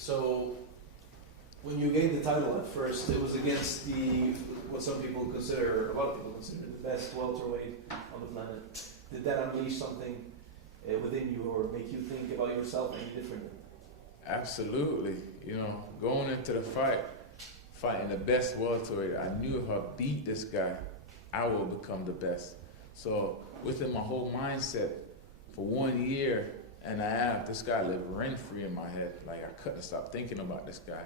So when you gained the title at first, it was against what some people consider, a lot of people consider the best welterweight on the planet. Did that unleash something within you, or make you think about yourself any differently? Absolutely. You know, going into the fight, fighting the best welterweight, I knew if I beat this guy, I will become the best. So within my whole mindset, for 1 year and a half, this guy lived rent-free in my head. Like, I couldn't stop thinking about this guy,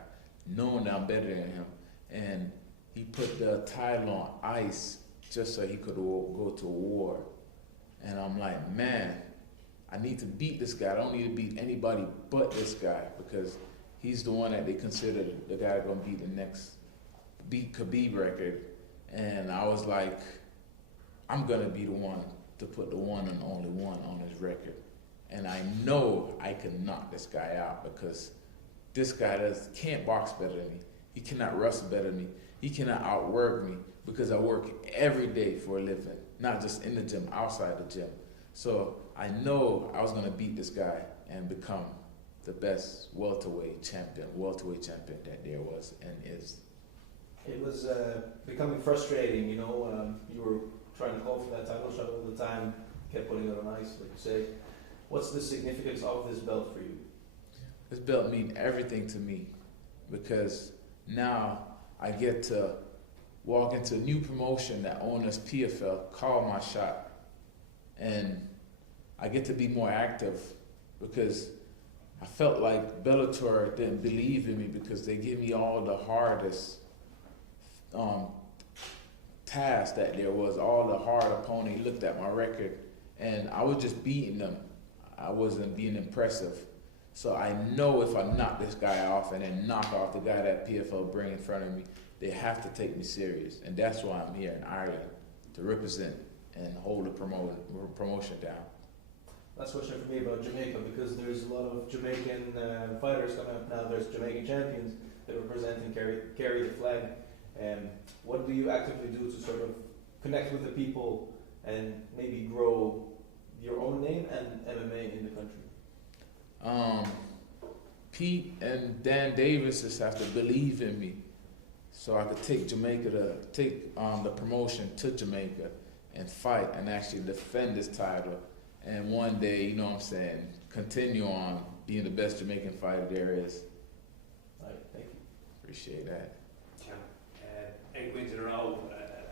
knowing that I'm better than him. And he put the title on ice just so he could go to war. And I'm like, man, I need to beat this guy. I don't need to beat anybody but this guy, because he's the one that they consider the guy gonna beat the next, beat Khabib record. And I was like, I'm gonna be the one to put the one and only one on his record. And I know I can knock this guy out, because this guy can't box better than me. He cannot wrestle better than me. He cannot outwork me, because I work every day for a living, not just in the gym, outside the gym. So I know I was gonna beat this guy and become the best welterweight champion that there was and is. It was becoming frustrating, you know. You were trying to call for that title shot all the time, kept putting it on ice, like you say. What's the significance of this belt for you? This belt means everything to me, because now I get to walk into a new promotion that owns this PFL, call my shot, and I get to be more active, because I felt like Bellator didn't believe in me, because they give me all the hardest task that there was, all the hard opponent. He looked at my record, and I was just beating them. I wasn't being impressive. So I know if I knock this guy off and then knock off the guy that PFL bring in front of me, they have to take me serious. And that's why I'm here in Ireland, to represent and hold the promotion down. Last question for me about Jamaica, because there's a lot of Jamaican fighters coming up now. There's Jamaican champions that represent and carry the flag. What do you actively do to sort of connect with the people and maybe grow your own name and MMA in the country? Pete and Dan Davis just have to believe in me, so I could take the promotion to Jamaica and fight and actually defend this title. And one day, you know what I'm saying, continue on being the best Jamaican fighter there is. All right, thank you. Appreciate that. Yeah. 8 wins in a row.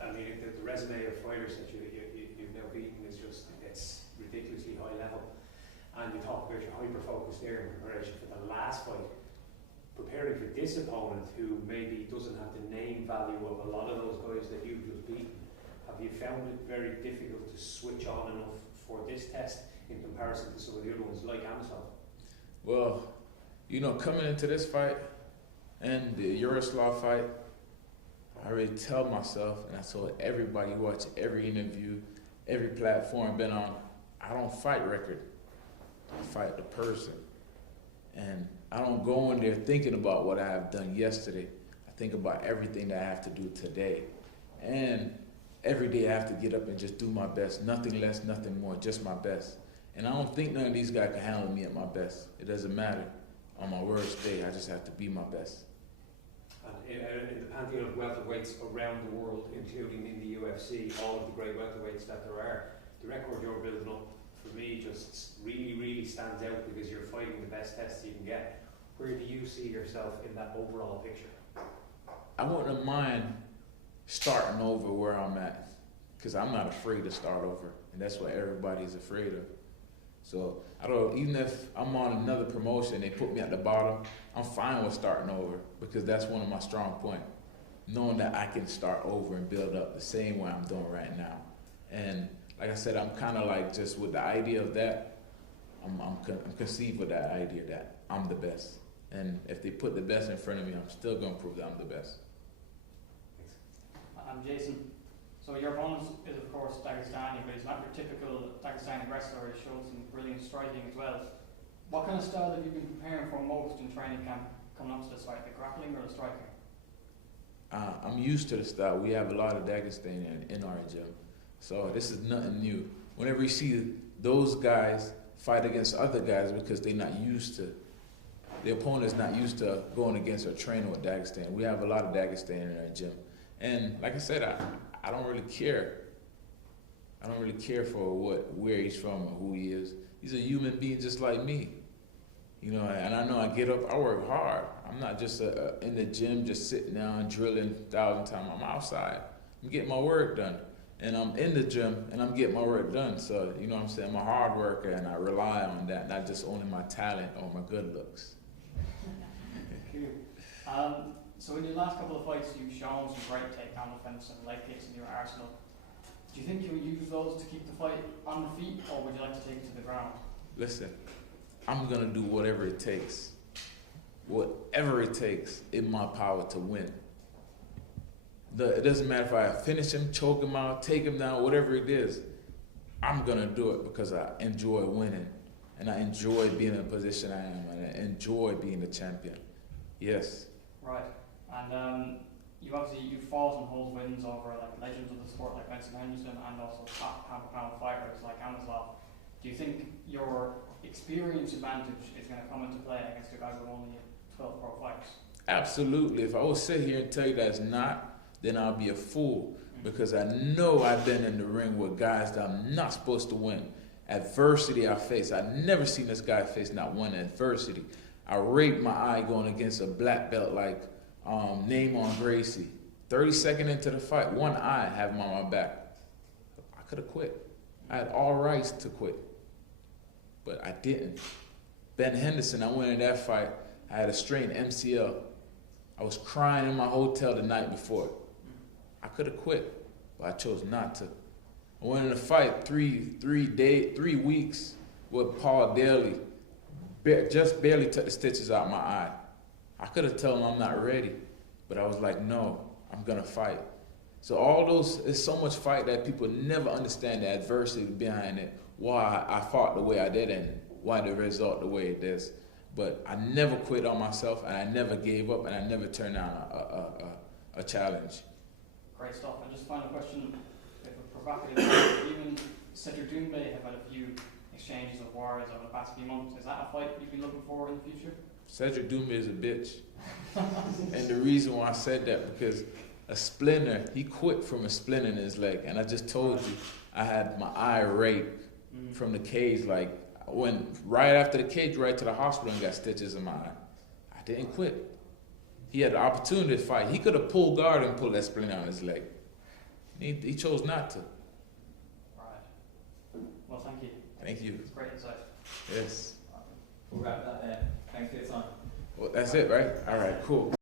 I mean, the resume of fighters that you've now beaten is just, it's ridiculously high level. And you talk about your hyper-focus there in preparation for the last fight. Preparing for this opponent who maybe doesn't have the name value of a lot of those guys that you've just beaten, have you found it very difficult to switch on enough for this test in comparison to some of the other ones like Amosov? Well, you know, coming into this fight and the Yaroslav fight, I already tell myself, and I told everybody who watched every interview, every platform I've been on, I don't fight record, I fight the person. And I don't go in there thinking about what I have done yesterday. I think about everything that I have to do today. And every day I have to get up and just do my best, nothing less, nothing more, just my best. And I don't think none of these guys can handle me at my best. It doesn't matter. On my worst day, I just have to be my best. And in the pantheon of welterweights around the world, including in the UFC, all of the great welterweights that there are, the record you're building up, for me, just really, really stands out, because you're fighting the best tests you can get. Where do you see yourself in that overall picture? I wouldn't mind starting over where I'm at, because I'm not afraid to start over, and that's what everybody's afraid of. So even if I'm on another promotion, they put me at the bottom, I'm fine with starting over, because that's one of my strong points, knowing that I can start over and build up the same way I'm doing right now. And like I said, I'm kind of like, just with the idea of that, I'm conceived with that idea that I'm the best. And if they put the best in front of me, I'm still going to prove that I'm the best. I'm Jason. So your opponent is of course Dagestani, but he's not your typical Dagestani wrestler. He showed some brilliant striking as well. What kind of style have you been preparing for most in training camp coming up to this fight, the grappling or the striking? I'm used to the style. We have a lot of Dagestani in our gym. So this is nothing new. Whenever you see those guys fight against other guys, because they're not used to the opponent is not used to going against or training with Dagestan. We have a lot of Dagestan in our gym. And like I said, I don't really care. I don't really care for where he's from or who he is. He's a human being just like me. You know, and I know I get up, I work hard. I'm not just in the gym just sitting down drilling 1,000 times. I'm outside. I'm getting my work done. And I'm in the gym and I'm getting my work done. So, you know what I'm saying? I'm a hard worker and I rely on that, not just only my talent or my good looks. Cool. So in your last couple of fights, you've shown some great takedown defense and leg kicks in your arsenal. Do you think you would use those to keep the fight on the feet, or would you like to take it to the ground? Listen, I'm gonna do whatever it takes. Whatever it takes in my power to win. It doesn't matter if I finish him, choke him out, take him down, whatever it is. I'm gonna do it because I enjoy winning. And I enjoy being in the position I am, and I enjoy being the champion. Yes. Right. And you fought and hold wins over like legends of the sport like Benson, Henderson, and also top pound fighters like Amosov. Do you think your experience advantage is going to come into play against a guy with only 12 pro fights? Absolutely. If I would sit here and tell you that it's not, then I'll be a fool. Because I know I've been in the ring with guys that I'm not supposed to win. Adversity I face. I've never seen this guy face not one adversity. I raped my eye going against a black belt like name on Gracie. 30-second into the fight, one eye have him on my back. I could have quit. I had all rights to quit, but I didn't. Ben Henderson, I went in that fight, I had a strained MCL. I was crying in my hotel the night before. I could have quit, but I chose not to. I went in a fight 3 weeks with Paul Daly. Just barely took the stitches out my eye. I could have told him I'm not ready, but I was like, no, I'm gonna fight. So all those, it's so much fight that people never understand the adversity behind it, why I fought the way I did and why the result the way it is. But I never quit on myself, and I never gave up, and I never turned down a challenge. Great stuff. And just final question, if a provocative, even Cedric Doumbé have had a few exchanges of words over the past few months. Is that a fight you'd be looking for in the future? Cedric Doumbé is a bitch. And the reason why I said that, because a splinter, he quit from a splinter in his leg. And I just told you, I had my eye raped from the cage. Like, I went right after the cage, right to the hospital and got stitches in my eye. I didn't quit. He had the opportunity to fight. He could have pulled guard and pulled that splinter on his leg. He chose not to. Right. Well, thank you. Thank you. It's great insight. Yes. We'll wrap that there. Thanks for your time. Well, that's it, right? All right, cool.